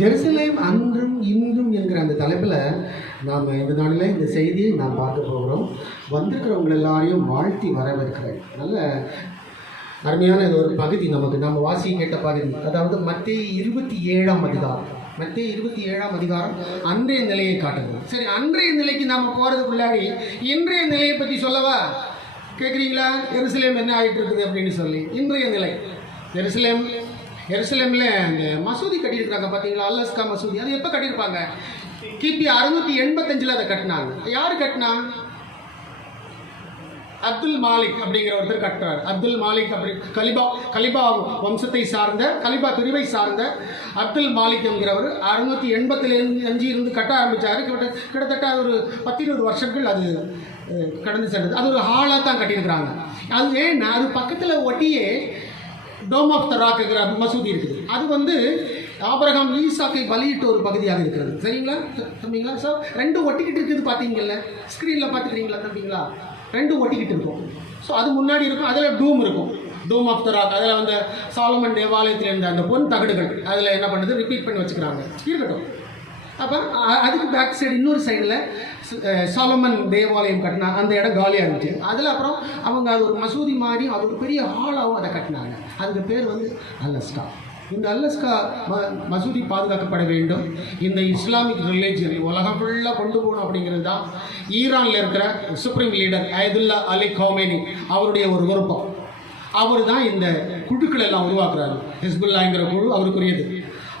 Jerusalem அன்றும் இன்றும் என்கிற அந்த தலைப்பில் நாம் இந்த நாளில் இந்த செய்தியை நாம் பார்க்க போகிறோம். வந்திருக்கிறவங்க எல்லாரையும் வாழ்த்தி வரவேற்கிறேன். நல்ல அருமையான இது ஒரு பகுதி நமக்கு. நம்ம வாசி கேட்ட பகுதி அதாவது மத்திய இருபத்தி ஏழாம் அதிகாரம். மத்திய இருபத்தி ஏழாம் அதிகாரம் அன்றைய நிலையை காட்டுது. சரி அன்றைய நிலைக்கு நாம் போகிறதுக்கு முன்னாடி இன்றைய நிலையை பற்றி சொல்லவா? கேட்குறீங்களா எருசலேம் என்ன ஆகிட்டு இருக்குது அப்படின்னு சொல்லி. இன்றைய நிலை. எருசலேம் எருசலேமில் அந்த மசூதி கட்டியிருக்காங்க பார்த்தீங்களா அல்லஸ்கா மசூதி. அது எப்போ கட்டியிருப்பாங்க? கிபி அறுநூத்தி எண்பத்தஞ்சில் அதை கட்டினாங்க. யார் கட்டினா? அப்துல் மாலிக் அப்படிங்கிற ஒருத்தர் கட்டுறார். அப்துல் மாலிக் அப்படி கலிபா கலிபா வம்சத்தை சார்ந்த கலிபா பிரிவை சார்ந்த அப்துல் மாலிக் என்கிறவர் அறுநூற்றி எண்பத்தில் அஞ்சு இருந்து கட்ட ஆரம்பித்தார் கிட்ட கிட்டத்தட்ட ஒரு பத்து இருபது வருஷங்கள் அது கடந்து சென்றது. அது ஒரு ஹாலாக தான் கட்டியிருக்கிறாங்க. அது ஏன்னா அது பக்கத்தில் ஒட்டியே டோம் ஆஃப் த ராக்குங்கிற மசூதி இருக்குது. அது வந்து ஆபரகாம் ஈசாக்கை பலியிட்ட ஒரு பகுதியாக இருக்கிறது. சரிங்களா? தம்பிங்களா? ஸோ ரெண்டு ஒட்டிக்கிட்டு இருக்குது பார்த்தீங்கல்ல? ஸ்க்ரீனில் பார்த்துக்கிறீங்களா தம்பிங்களா? ரெண்டும் ஒட்டிக்கிட்டு இருக்கும். ஸோ அது முன்னாடி இருக்கும் அதில் டூம் இருக்கும். டூம் ஆஃப் த ராக் அதில் வந்து சாலமன் தேவாலயத்தில் இருந்த அந்த பொன் தகடுகள் அதில் என்ன பண்ணுது? ரிப்பீட் பண்ணி வச்சுக்கிறாங்க. இருக்கட்டும். அப்போ அதுக்கு பேக் சைடு இன்னொரு சைடில் சாலமன் தேவாலயம் கட்டினா அந்த இடம் காலியாக இருந்துச்சு அதில் அப்புறம் அவங்க அது ஒரு மசூதி மாதிரி அது ஒரு பெரிய ஹாலாகவும் அதை கட்டினாங்க. அதுக்கு பேர் வந்து அல்லஸ்கா இந்த அல்லஸ்கா ம மசூதி பாதுகாக்கப்பட வேண்டும். இந்த இஸ்லாமிக் ரிலீஜியன் உலகம் ஃபுல்லாக கொண்டு போகணும் அப்படிங்கிறது தான் ஈரானில் இருக்கிற supreme leader Ayatollah Ali Khamenei அவருடைய ஒரு விருப்பம். அவர் தான் இந்த குழுக்கள் எல்லாம் உருவாக்குறாரு. ஹிஸ்புல்லாங்கிற குழு அவருக்குரியது.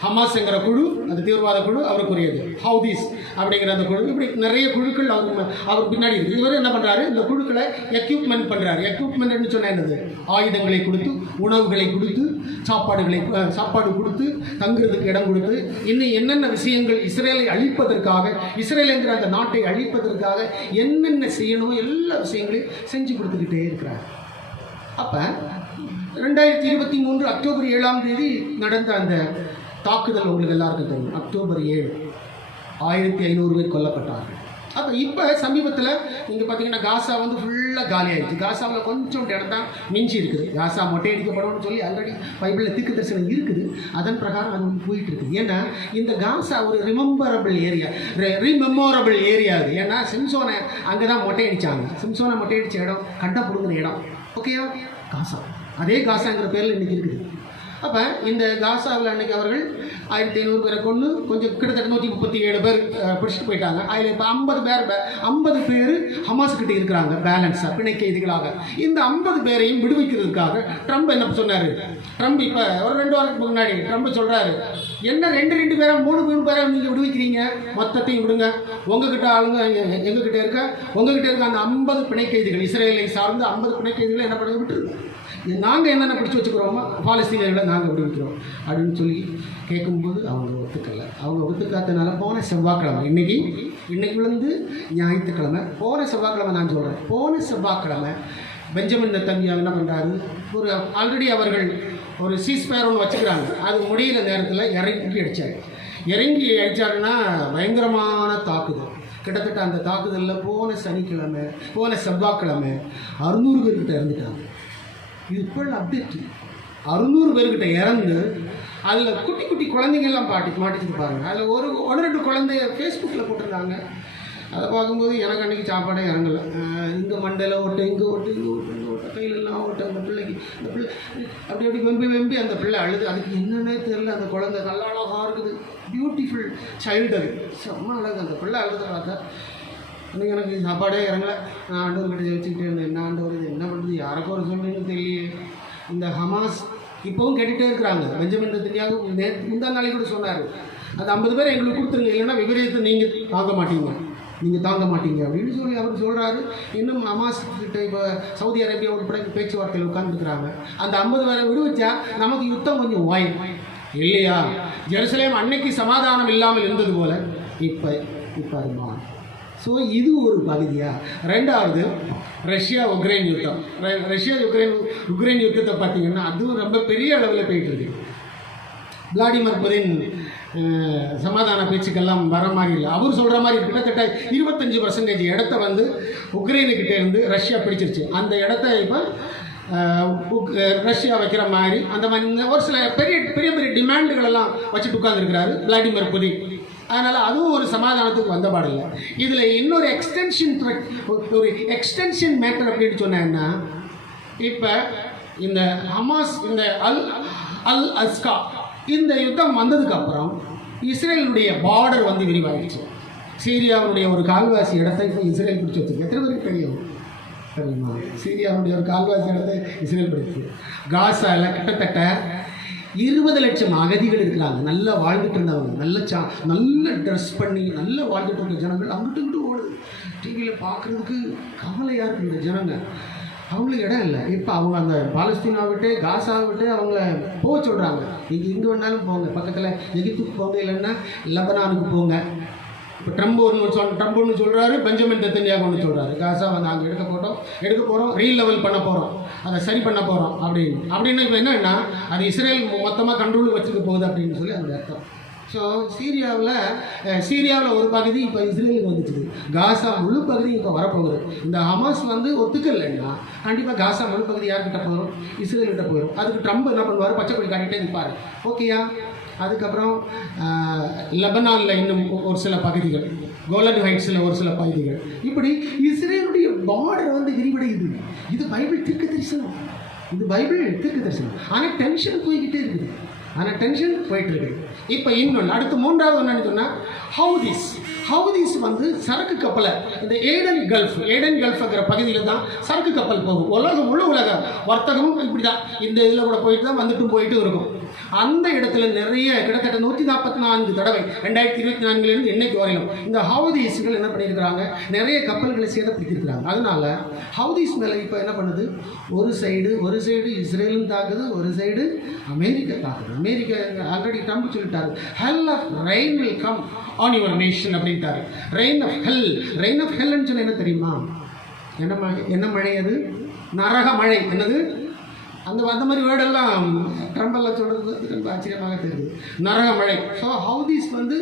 ஹமாஸ்ங்கிற குழு அந்த தீவிரவாத குழு அவருக்குரியது. ஹவுதீஸ் அப்படிங்கிற அந்த குழு. இப்படி நிறைய குழுக்கள் அவர் அவர் பின்னாடி இருக்குது இவர் என்ன பண்ணுறாரு இந்த குழுக்களை எக்யூப்மெண்ட் பண்ணுறாரு எக்யூப்மெண்ட்னு சொன்னால் என்னது? ஆயுதங்களை கொடுத்து உணவுகளை கொடுத்து சாப்பாடுகளை சாப்பாடு கொடுத்து தங்குறதுக்கு இடம் கொடுத்து இன்னும் என்னென்ன விஷயங்கள் இஸ்ரேலை அழிப்பதற்காக இஸ்ரேலுங்கிற அந்த நாட்டை அழிப்பதற்காக என்னென்ன செய்யணுமோ எல்லா விஷயங்களையும் செஞ்சு கொடுத்துக்கிட்டே இருக்கிறார். அப்போ ரெண்டாயிரத்தி இருபத்தி மூன்று அக்டோபர் ஏழாம் தேதி நடந்த அந்த தாக்குதல் உங்களுக்கு எல்லாருக்கும் தெரியும். அக்டோபர் ஏழு. ஆயிரத்தி ஐநூறு பேர் கொல்லப்பட்டார்கள். அப்போ இப்போ சமீபத்தில் நீங்கள் பார்த்தீங்கன்னா காசா வந்து ஃபுல்லாக காலி ஆயிடுச்சு. காசாவில் கொஞ்சம் இடம் தான் மிஞ்சி இருக்குது. காசா மொட்டை அடிக்கப்படணும்னு சொல்லி ஆல்ரெடி பைபிளில் திக்கு தரிசனம் இருக்குது. அதன் பிரகாரம் அது வந்து போயிட்டு இருக்குது. ஏன்னா இந்த காசா ஒரு ரிமெம்பரபிள் ஏரியா ரிமெமோரபிள் ஏரியா அது. ஏன்னா சிம்சோனை அங்கே தான் மொட்டை அடித்தாங்க சிம்சோனை மொட்டை அடித்த இடம் கண்ட பிடுங்குற இடம் ஓகேயா காசா. அதே காசாங்கிற பேரில் இன்றைக்கி இருக்குது. அப்போ இந்த காசாவில் அன்னைக்கு அவர்கள் ஆயிரத்தி ஐநூறு பேரை கொண்டு கொஞ்சம் கிட்டத்தட்ட நூற்றி முப்பத்தி ஏழு பேர் பிடிச்சிட்டு போயிட்டாங்க. அதில் இப்போ ஐம்பது பேர் ஐம்பது பேர் ஹமாஸ் கிட்ட இருக்கிறாங்க பேலன்ஸாக பிணை கைதிகளாக இந்த ஐம்பது பேரையும் விடுவிக்கிறதுக்காக ட்ரம்ப் என்ன சொன்னார்? ட்ரம்ப் இப்போ ஒரு ரெண்டு வாரத்துக்கு முன்னாடி ட்ரம்ப் சொல்கிறாரு என்ன ரெண்டு ரெண்டு பேரை மூணு மூணு பேரை நீங்கள் விடுவிக்கிறீங்க? மொத்தத்தையும் விடுங்க. உங்ககிட்ட ஆளுங்க எங்ககிட்ட இருக்க உங்ககிட்ட இருக்க அந்த ஐம்பது பிணை கைதிகள் இஸ்ரேலை சார்ந்து ஐம்பது பிணை கைதிகளை என்ன பண்ண விட்டுருங்க. நாங்கள் என்னென்ன பிடிச்சி வச்சுக்கிறோமோ பாலஸ்தீனியர்களை நாங்கள் விடுவிக்கிறோம் அப்படின்னு சொல்லி கேட்கும்போது அவங்க ஒத்துக்கலை. அவங்க ஒத்துக்காதனால போன செவ்வாய்க்கிழமை இன்றைக்கி இன்றைக்கி வந்து ஞாயிற்றுக்கிழமை போன செவ்வாய்க்கிழமை நான் சொல்கிறேன் போன செவ்வாய்க்கிழமை பெஞ்சமின் நத்தன்யா என்ன பண்ணுறாரு ஒரு ஆல்ரெடி அவர்கள் ஒரு சீஸ்பேர் ஒன்று வச்சுக்கிறாங்க. அது முடிகிற நேரத்தில் இறங்கி அடித்தார் இறங்கி அடித்தாருன்னா பயங்கரமான தாக்குதல். கிட்டத்தட்ட அந்த தாக்குதலில் போன சனிக்கிழமை போன செவ்வாய்க்கிழமை அறுநூறு பேர்கிட்ட இறந்துட்டாங்க. இது இப்போ அப்டேட் அறுநூறு பேர்கிட்ட இறந்து அதில் குட்டி குட்டி குழந்தைங்கள்லாம் பாட்டி மாட்டிச்சுட்டு பாருங்கள் அதில் ஒரு ஒன்று ரெண்டு குழந்தைய ஃபேஸ்புக்கில் போட்டிருந்தாங்க. அதை பார்க்கும்போது எனக்கு அன்றைக்கி சாப்பாடே இறங்கலை. இங்கே மண்டையில் ஓட்டு இங்கே ஓட்டு இங்கே ஓட்டு இங்கே ஓட்டு கையிலெல்லாம் ஓட்டு அந்த பிள்ளைக்கு அந்த பிள்ளை அப்படி அப்படி வெம்பி வெம்பி அந்த பிள்ளை அழுது. அதுக்கு என்னன்னே தெரில அந்த குழந்தை நல்லா அழகாக இருக்குது. பியூட்டிஃபுல் சைல்டு அது செம்ம அழகு. அந்த பிள்ளை அழுது பார்த்தா இன்றைக்கி எனக்கு சாப்பாடே இறங்கலை. நான் ஆண்டவர்கிட்ட ஜெயிச்சுக்கிட்டே இருந்தேன். என்ன ஆண்டவர் இது என்ன பண்ணுறது யாருக்கும் ஒரு சொல்லுன்னு தெரியலையே. இந்த ஹமாஸ் இப்போவும் கேட்டுகிட்டே இருக்கிறாங்க. பெஞ்சமின் நெத்தன்யாகு நே முந்தா நாளைக்கு கூட சொன்னார். அந்த ஐம்பது பேர் எங்களுக்கு கொடுத்துருங்க. இல்லைன்னா விபரீதத்தை நீங்கள் தாங்க மாட்டீங்க. நீங்கள் தாங்க மாட்டீங்க. அப்படின்னு சொல்லி அவர் சொல்கிறாரு இன்னும் ஹமாஸ் கிட்ட இப்போ சவுதி அரேபியா உட்பட பேச்சுவார்த்தையில் உட்காந்துருக்குறாங்க அந்த ஐம்பது பேரை விடுவிச்சா நமக்கு யுத்தம் கொஞ்சம் ஓயும் இல்லையா? ஜெருசலேம் அன்னைக்கு சமாதானம் இல்லாமல் இருந்தது போல. இப்போ இப்போ அது மாறும். ஸோ இது ஒரு பகுதியாக ரெண்டாவது ரஷ்யா உக்ரைன் யுத்தம். ர- ரஷ்யா உக்ரைன் உக்ரைன் யுத்தத்தை பார்த்தீங்கன்னா அதுவும் ரொம்ப பெரிய அளவில் போயிட்டு இருக்கு விளாடிமிர் புதின் சமாதான பேச்சுக்கெல்லாம் வர மாதிரி இல்லை. அவர் சொல்கிற மாதிரி கிட்டத்தட்ட இருபத்தஞ்சி பர்சன்டேஜ் இடத்த வந்து உக்ரைனுக்கிட்டே இருந்து ரஷ்யா பிடிச்சிருச்சு. அந்த இடத்த இப்போ ரஷ்யா வைக்கிற மாதிரி அந்த மாதிரி ஒரு சில பெரிய பெரிய பெரிய டிமாண்டுகள் எல்லாம் வச்சுட்டு உட்காந்துருக்கிறாரு விளாடிமிர் புதின். அதனால் அதுவும் ஒரு சமாதானத்துக்கு வந்த பாடல இதில் இன்னொரு எக்ஸ்டென்ஷன் ஒரு எக்ஸ்டென்ஷன் மேட்டர் அப்படின்னு சொன்னேன்னா இப்போ இந்த ஹமாஸ் இந்த அல் அல் அஸ்கா இந்த யுத்தம் வந்ததுக்கப்புறம் இஸ்ரேலுடைய பார்டர் வந்து விரிவாகிடுச்சு சீரியாவுடைய ஒரு கால்வாசி இடத்தை இப்போ இஸ்ரேல் பிடிச்சி வச்சிருக்கு. எத்தனை பேருக்கு தெரியும்? தெரியுமா? சீரியாவுடைய ஒரு கால்வாசி இடத்தை இஸ்ரேல் பிடிச்சு. காசாவில் கிட்டத்தட்ட இருபது லட்சம் அகதிகள் இருக்கிறாங்க. நல்லா வாழ்ந்துட்டு இருந்தவங்க. நல்ல சா நல்ல ட்ரெஸ் பண்ணி நல்லா வாழ்ந்துட்டு இருக்க ஜனங்கள் அங்கிட்டு இங்கிட்டு ஓடுது. டிவியில் பார்க்குறதுக்கு கவலையாக இருக்கு இந்த ஜனங்க. அவங்களுக்கு இடம் இல்லை. இப்போ அவங்க அந்த பாலஸ்தீனா விட்டு காசா விட்டு அவங்கள போக சொல்கிறாங்க நீங்கள் எங்கே வேணாலும் போங்க. பக்கத்தில் எகிப்துக்கு போங்க இல்லைன்னா லெபனானுக்கு போங்க. இப்போ ட்ரம்ப் ஒன்று சொல் ட்ரம்ப் ஒன்று சொல்கிறாரு பெஞ்சமின் நெத்தன்யாகு ஒன்று சொல்கிறாரு காசா வந்து அங்கே எடுக்க போட்டோம் எடுக்க போகிறோம் ரீ லெவல் பண்ண போகிறோம் அதை சரி பண்ண போகிறோம் அப்படின்னு அப்படின்னு இப்போ என்னன்னா அது இஸ்ரேல் மொத்தமாக கண்ட்ரோலுக்கு வச்சுக்க போகுது அப்படின்னு சொல்லி அந்த அர்த்தம். ஸோ சீரியாவில் சீரியாவில் ஒரு பகுதி இப்போ இஸ்ரேலுக்கு வந்துச்சுது காசா முழு பகுதி இப்போ வரப்போகுது. இந்த ஹமாஸ் வந்து ஒத்துக்கலைன்னா கண்டிப்பாக காசா முழு பகுதி யார்கிட்ட போயிடும் இஸ்ரேல்கிட்ட போயிடும் அதுக்கு ட்ரம்ப் என்ன பண்ணுவார்? பச்சை கொடி காட்டிகிட்டே நிற்பார் ஓகேயா அதுக்கப்புறம் லெபனானில் இன்னும் ஒரு சில பகுதிகள். கோலன் ஹைட்ஸில் ஒரு சில பகுதிகள். இப்படி இஸ்ரேலுடைய பார்டர் வந்து விரிவடையுது. பைபிள் தீர்க்க தரிசனம் இது பைபிள் தீர்க்க தரிசனம் ஆனால் டென்ஷன் போய்கிட்டே இருக்குது. ஆனால் டென்ஷன் போயிட்டு இருக்குது. இப்போ இன்னொன்று அடுத்து மூன்றாவது என்னன்னு சொன்னால் ஹவுதிஸ் ஹவுதிஸ் வந்து சரக்கு கப்பலை இந்த ஏடன் கல்ஃப் ஏடன் கல்ஃப்ங்கிற பகுதியில் தான் சரக்கு கப்பல் போகும். உலகம் முழு உலக வர்த்தகமும் இப்படி தான் இந்த இதில் கூட போயிட்டு தான் வந்துட்டும் போயிட்டு இருக்கும். அந்த இடத்துல நிறைய கிட்டத்தட்ட நூற்றி நாற்பத்தி நான்கு தடவை ரெண்டாயிரத்தி இருபத்தி நான்குலேருந்து என்னைக்கு வரையிலும் இந்த ஹவுதீஸ்கள் என்ன பண்ணியிருக்கிறாங்க? நிறைய கப்பல்களை சேதப்படுத்தியிருக்கிறாங்க. அதனால ஹவுதீஸ் மேலே இப்போ என்ன பண்ணுது? ஒரு சைடு ஒரு சைடு இஸ்ரேலும் தாக்குது ஒரு சைடு அமெரிக்கா தாக்குது. அமெரிக்கா ஆல்ரெடி ட்ரம்ப் சொல்லிட்டாரு. Hell of rain will come on your nation அப்படின்ட்டாரு. Rain of hell rain of ஹெல்னு சொன்னால் என்ன தெரியுமா? என்ன மழை என்ன மழை அது? நரக மழை. என்னது? அந்த அந்த மாதிரி வேர்டெல்லாம் ட்ரம்பெல்லாம் சொல்கிறது ரொம்ப ஆச்சரியமாக தெரியுது. நரக மழை. ஸோ ஹவுதீஸ் வந்து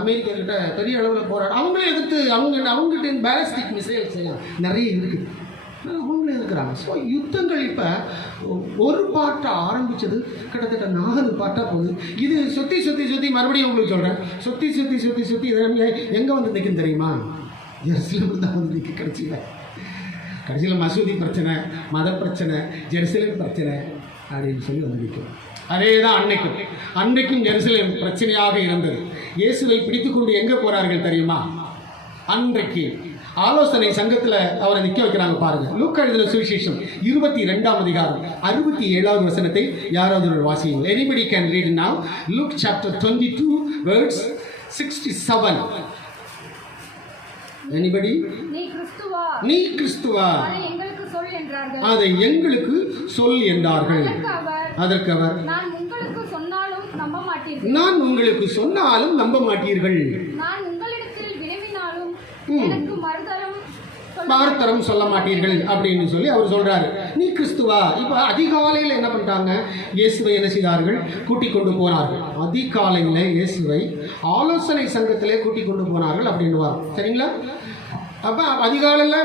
அமெரிக்கர்கிட்ட பெரிய அளவில் போராட அவங்களே எதிர்த்து அவங்க அவங்ககிட்ட பேலஸ்டிக் மிசைல்ஸ் எல்லாம் நிறைய இருக்குது. இருக்கிறாங்க ஸோ யுத்தங்கள் இப்போ ஒரு பாட்டை ஆரம்பிச்சது கிட்டத்தட்ட நாலு பாட்டாக போகுது. இது சுற்றி சுற்றி சுற்றி மறுபடியும் உங்களுக்கு சொல்கிறேன் சுற்றி சுற்றி சுற்றி சுற்றி எங்கே வந்து நிற்கும் தெரியுமா? எஸ்லாம் தான் வந்து நிற்க கடைசியில். கடைசியில் மசூதி பிரச்சனை மத பிரச்சனை ஜெருசலேம் பிரச்சனை அப்படின்னு சொல்லி வந்து நிற்கும் அதே தான் அன்னைக்கும். அன்னைக்கும் ஜெருசலேம் பிரச்சனையாக இருந்தது. இயேசுவை பிடித்துக்கொண்டு எங்கே போகிறார்கள் தெரியுமா? அன்றைக்கு. ஆலோசனை சங்கத்தில் அவரை நிற்க வைக்கிறாங்க பாருங்க. லூக்கா எழுதின சுவிசேஷம் இருபத்தி ரெண்டாம் அதிகாரம் அறுபத்தி ஏழாவது வசனத்தை யாராவது ஒரு வாசியுங்கள். Anybody can read now? Look chapter twenty two words sixty seven anybody நீ கிறிஸ்துவா? அதை எங்களுக்கு சொல் என்றார்கள். அதற்கு அவர் நான் உங்களுக்கு சொன்னாலும் நம்ப மாட்டீர்கள் நான் உங்களுக்கு சொன்னாலும் நம்ப மாட்டீர்கள் நான் உங்களிடத்தில் வினவினாலும் ம். எனக்கு மறுதரம் சொல்ல மார்த்தரம் சொல்ல மாட்டீர்கள் அப்படின்னு சொல்லி அவர் சொல்றாரு. நீ கிறிஸ்துவா? இப்போ அதிகாலையில் என்ன பண்ணிட்டாங்க? இயேசுவை என்ன செய்தார்கள்? கூட்டிக் கொண்டு போனார்கள். அதிகாலையில் இயேசுவை ஆலோசனை சங்கத்திலே கூட்டிக் கொண்டு போனார்கள் அப்படின்னு வரும் சரிங்களா? அப்போ அதிகாலையில்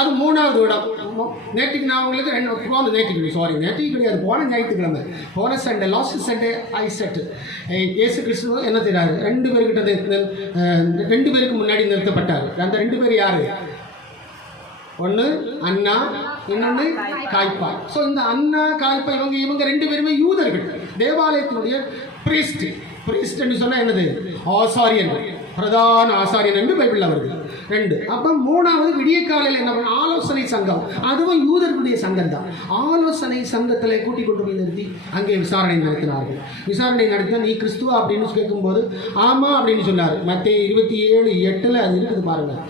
அது மூணாவது இடம். நேற்றுக்கு நான் உங்களுக்கு ரெண்டு போன நேற்றுக்கு சாரி நேற்றுக்கு கிடையாது போன ஞாயிற்றுக்கிழமை. போன Sunday last Sunday I said ஏசு கிறிஸ்துவ என்ன தெரியாது ரெண்டு பேர்கிட்ட ரெண்டு பேருக்கு முன்னாடி நிறுத்தப்பட்டார். அந்த ரெண்டு பேர் யார்? ஒன்று அண்ணா இன்னொன்று காய்ப்பா. ஸோ இந்த அண்ணா காய்ப்பா இவங்க இவங்க ரெண்டு பேருமே யூதர்கள். தேவாலயத்தினுடைய பிரீஸ்ட் பிரீஸ்ட்னு சொன்னால் என்னது? ஆசாரியன் பிரதான ஆசாரியன் என்று பைபிளில் வருது ரெண்டு. அப்போ மூணாவது விடிய காலையில் என்ன பண்ண ஆலோசனை சங்கம். அதுவும் யூதர்களுடைய சங்கம் தான். ஆலோசனை சங்கத்தில் கூட்டி கொண்டு போய் நிறுத்தி அங்கே விசாரணை நடத்தினார்கள். விசாரணை நடத்தினா நீ கிறிஸ்துவா? அப்படின்னு கேட்கும்போது ஆமாம் அப்படின்னு சொன்னார். மத்திய இருபத்தி ஏழு எட்டில் அது இருக்குது பாருங்கள்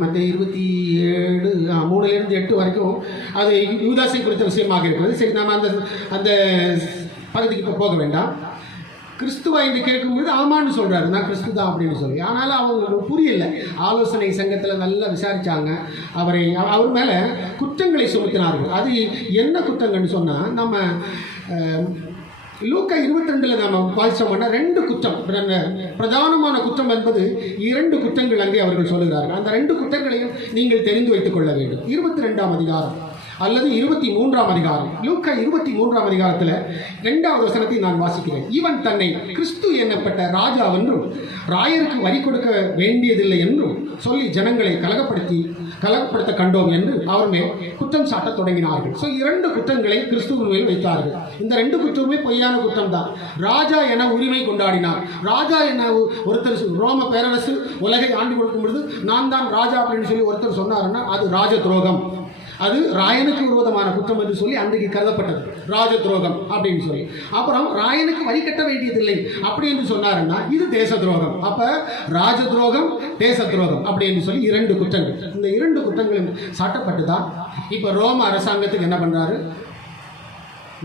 மற்ற இருபத்தி ஏழு மூணுலேருந்து எட்டு வரைக்கும் அது யூதாசை குறித்த விஷயமாக இருக்கிறது. சரி நாம் அந்த அந்த பகுதிக்கு இப்போ போக வேண்டாம். கிறிஸ்துவா என்று கேட்கும்போது ஆமான்னு சொல்கிறாரு நான் கிறிஸ்து தான் அப்படின்னு சொல்லி. ஆனால் அவங்களுக்கு புரியல. ஆலோசனை சங்கத்தில் நல்லா விசாரித்தாங்க அவரை அவர் மேலே குற்றங்களை சுமத்தினார்கள். அது என்ன குற்றங்கள்னு சொன்னால் நம்ம லூக்கா இருபத்தி ரெண்டில் நம்ம வாசிச்சோம்னா ரெண்டு குற்றம். பிரதானமான குற்றம் என்பது இரண்டு குற்றங்கள் அங்கே அவர்கள் சொல்லுகிறார்கள். அந்த ரெண்டு குற்றங்களையும் நீங்கள் தெரிந்து வைத்துக் கொள்ள வேண்டும். இருபத்தி ரெண்டாம் அதிகாரம். அல்லது இருபத்தி மூன்றாம் அதிகாரம். லூக்கா இருபத்தி மூன்றாம் அதிகாரத்தில் இரண்டாவது வசனத்தை நான் வாசிக்கிறேன். இவன் தன்னை கிறிஸ்து என்னப்பட்ட ராஜா என்றும் ராயருக்கு வரி கொடுக்க வேண்டியதில்லை என்றும் சொல்லி ஜனங்களை கலகப்படுத்தி கலகப்படுத்த கண்டோம் என்று அவர் மேல் குற்றம் சாட்டத் தொடங்கினார்கள். ஸோ இரண்டு குற்றங்களை கிறிஸ்துவின் மேல் வைத்தார்கள். இந்த ரெண்டு குற்றமுமே பொய்யான குற்றம் தான் ராஜா என உரிமை கொண்டாடினார். ராஜா என ஒருத்தர் ரோம பேரரசு உலகை ஆண்டு கொடுக்கும் பொழுது நான் தான் ராஜா அப்படின்னு சொல்லி ஒருத்தர் சொன்னாருன்னா அது ராஜ துரோகம். அது ராயனுக்கு விரோதமான குற்றம் என்று சொல்லி அன்றைக்கு கருதப்பட்டது. ராஜ துரோகம் அப்படின்னு சொல்லி. அப்புறம் ராயனுக்கு வரி கட்ட வேண்டியதில்லை. அப்படி என்று சொன்னாருன்னா இது தேச துரோகம் அப்ப ராஜ துரோகம் தேச துரோகம் அப்படி என்று சொல்லி இரண்டு குற்றங்கள். இந்த இரண்டு குற்றங்களும் சாட்டப்பட்டு தான் இப்போ ரோம அரசாங்கத்துக்கு என்ன பண்றாரு?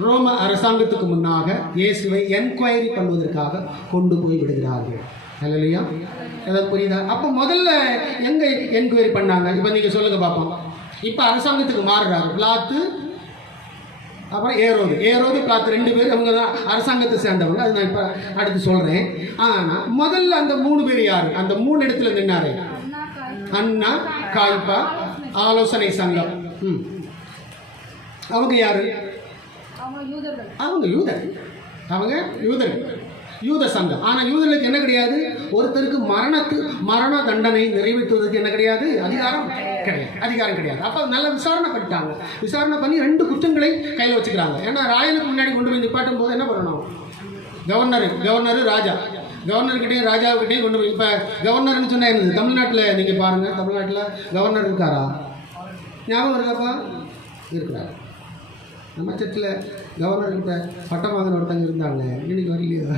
ரோம அரசாங்கத்துக்கு முன்னாக இயேசுவை என்கொயரி பண்ணுவதற்காக கொண்டு போய் விடுகிறார்கள். இல்லையா ஏதாவது புரியுதா? அப்போ முதல்ல எங்கே என்கொயரி பண்ணாங்க? இப்போ நீங்கள் சொல்லுங்கள் பார்ப்போம் இப்போ அரசாங்கத்துக்கு மாறுறாரு. பிளாத்து அப்புறம் ஏரோது. ஏரோது பிளாத்து ரெண்டு பேர் அவங்க தான் அரசாங்கத்தை சேர்ந்தவங்க. அது நான் இப்போ அடுத்து சொல்கிறேன் ஆனால் முதல்ல அந்த மூணு பேர் யார்? அந்த மூணு இடத்துல நின்னாரு அண்ணா காய் அண்ணா காய்பா ஆலோசனை சங்கம். ம். அவங்க யாரு? அவங்க யூதர்கள். அவங்க யூதர் அவங்க யூதர்கள். யூத சங்கம். ஆனால் யூதர்களுக்கு என்ன கிடையாது? ஒருத்தருக்கு மரணத்து மரண தண்டனை நிறைவேற்றுவதற்கு என்ன கிடையாது? அதிகாரம் கிடையாது. அதிகாரம் கிடையாது. அப்போ நல்லா விசாரணை பண்ணிட்டாங்க. விசாரணை பண்ணி ரெண்டு குற்றங்களை கையில் வச்சுக்கிறாங்க. ஏன்னா ராயனுக்கு முன்னாடி கொண்டு போய் நிப்பாட்டும் போது என்ன பண்ணணும்? கவர்னர் கவர்னர் ராஜா. கவர்னர்கிட்டையும் ராஜாவுக்கிட்டையும் கொண்டு போய் இப்போ கவர்னர்னு சொன்னால் என்னது? தமிழ்நாட்டில் நீங்கள் பாருங்கள் தமிழ்நாட்டில் கவர்னர் இருக்காரா? ஞாபகம் இருக்காப்பா இருக்கிறார் நம்ம சர்ச்சில் கவர்னர்கிட்ட பட்டம் வாங்கின ஒருத்தங்க இருந்தாங்க இன்னைக்கு வரலையா?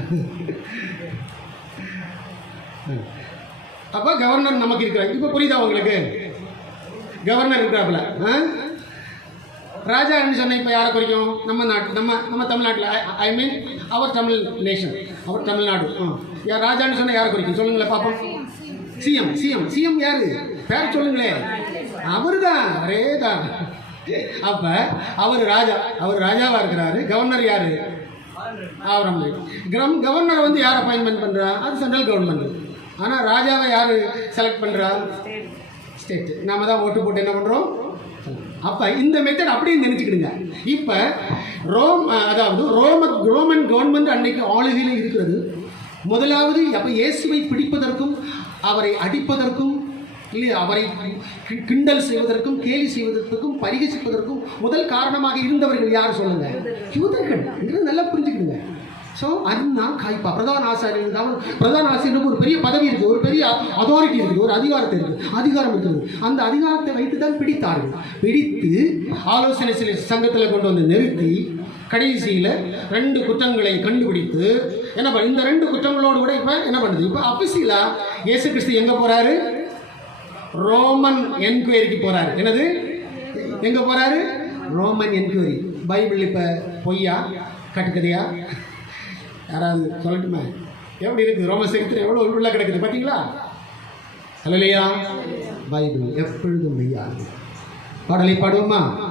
அப்போ கவர்னர் நமக்கு இருக்கிறார். இப்போ புரியுதா உங்களுக்கு? கவர்னர் இருக்கிறாப்புல. ஆ? ராஜான்னு சொன்ன இப்போ யாரை குறிக்கும்? நம்ம நாட்டு நம்ம நம்ம தமிழ்நாட்டில் ஐ மீன் அவர் தமிழ் நேஷன் அவர் தமிழ்நாடு ஆ. யார் ராஜான்னு சொன்னால் யாரை குறிக்கும்? சொல்லுங்களேன் பார்ப்போம். சிஎம் சிஎம் சிஎம் யாரு? பேர் சொல்லுங்களேன். அவர் தான் அரே தான் அப்ப அவர் ராஜா அவர் ராஜாவா இருக்கிறாரு. கவர்னர் யாரு? ஆவரம் கிரம் கவர்னர் வந்து யார் அப்பாயின்மெண்ட் பண்றா? அது சென்ட்ரல் கவர்மெண்ட் ஆனா ராஜாவை யார் செலக்ட் பண்றா? ஸ்டேட் நாம தான் ஓட்டு போட்டு என்ன பண்றோம்? அப்ப இந்த மெத்தட் அப்படியே நினைச்சுக்கிடுங்க. இப்ப ரோம் அதாவது ரோம ரோமன் கவர்மெண்ட் அன்னைக்கு ஆளுகையில் இருக்கிறது. முதலாவது அப்ப இயேசுவை பிடிப்பதற்கும் அவரை அடிப்பதற்கும் இல்லையா அவரை கி- கிண்டல் செய்வதற்கும் கேலி செய்வதற்கும் பரிகசிப்பதற்கும் முதல் காரணமாக இருந்தவர்கள் யார் சொல்லுங்க? யூதர்கள். நல்லா புரிஞ்சுக்கணுங்க ஸோ அதுதான் காய்ப்பா. பிரதான ஆசாரியர் தான் பிரதான ஆசிரியருக்கு ஒரு பெரிய பதவி இருக்குது. ஒரு பெரிய அதாரிட்டி இருக்குது. ஒரு அதிகாரத்தை இருக்குது. அதிகாரம் இருக்குது. அந்த அதிகாரத்தை வைத்து தான் பிடித்தார்கள். பிடித்து ஆலோசனை சில சங்கத்தில் கொண்டு வந்து நிறுத்தி கடைசியில் ரெண்டு குற்றங்களை கண்டுபிடித்து என்ன பண்ண இந்த ரெண்டு குற்றங்களோடு கூட இப்போ என்ன பண்ணுது? இப்போ அபிசியலாக இயேசு கிறிஸ்து எங்கே போகிறாரு ரோமன் என்கொயரிக்கு போறாரு. என்னது? எங்க போறாரு? ரோமன் என்கொயரி பைபிள் இப்ப பொய்யா? கட்டுக்கதையா? யாராவது சொல்லட்டுமே. எப்படி இருக்கு ரோம சரித்திரம் எவ்வளோ உள்ள கிடக்குது பார்த்தீங்களா சொல்லலையா பைபிள் எப்பொழுதும் மெய்யா பாடலை பாடுவோமா?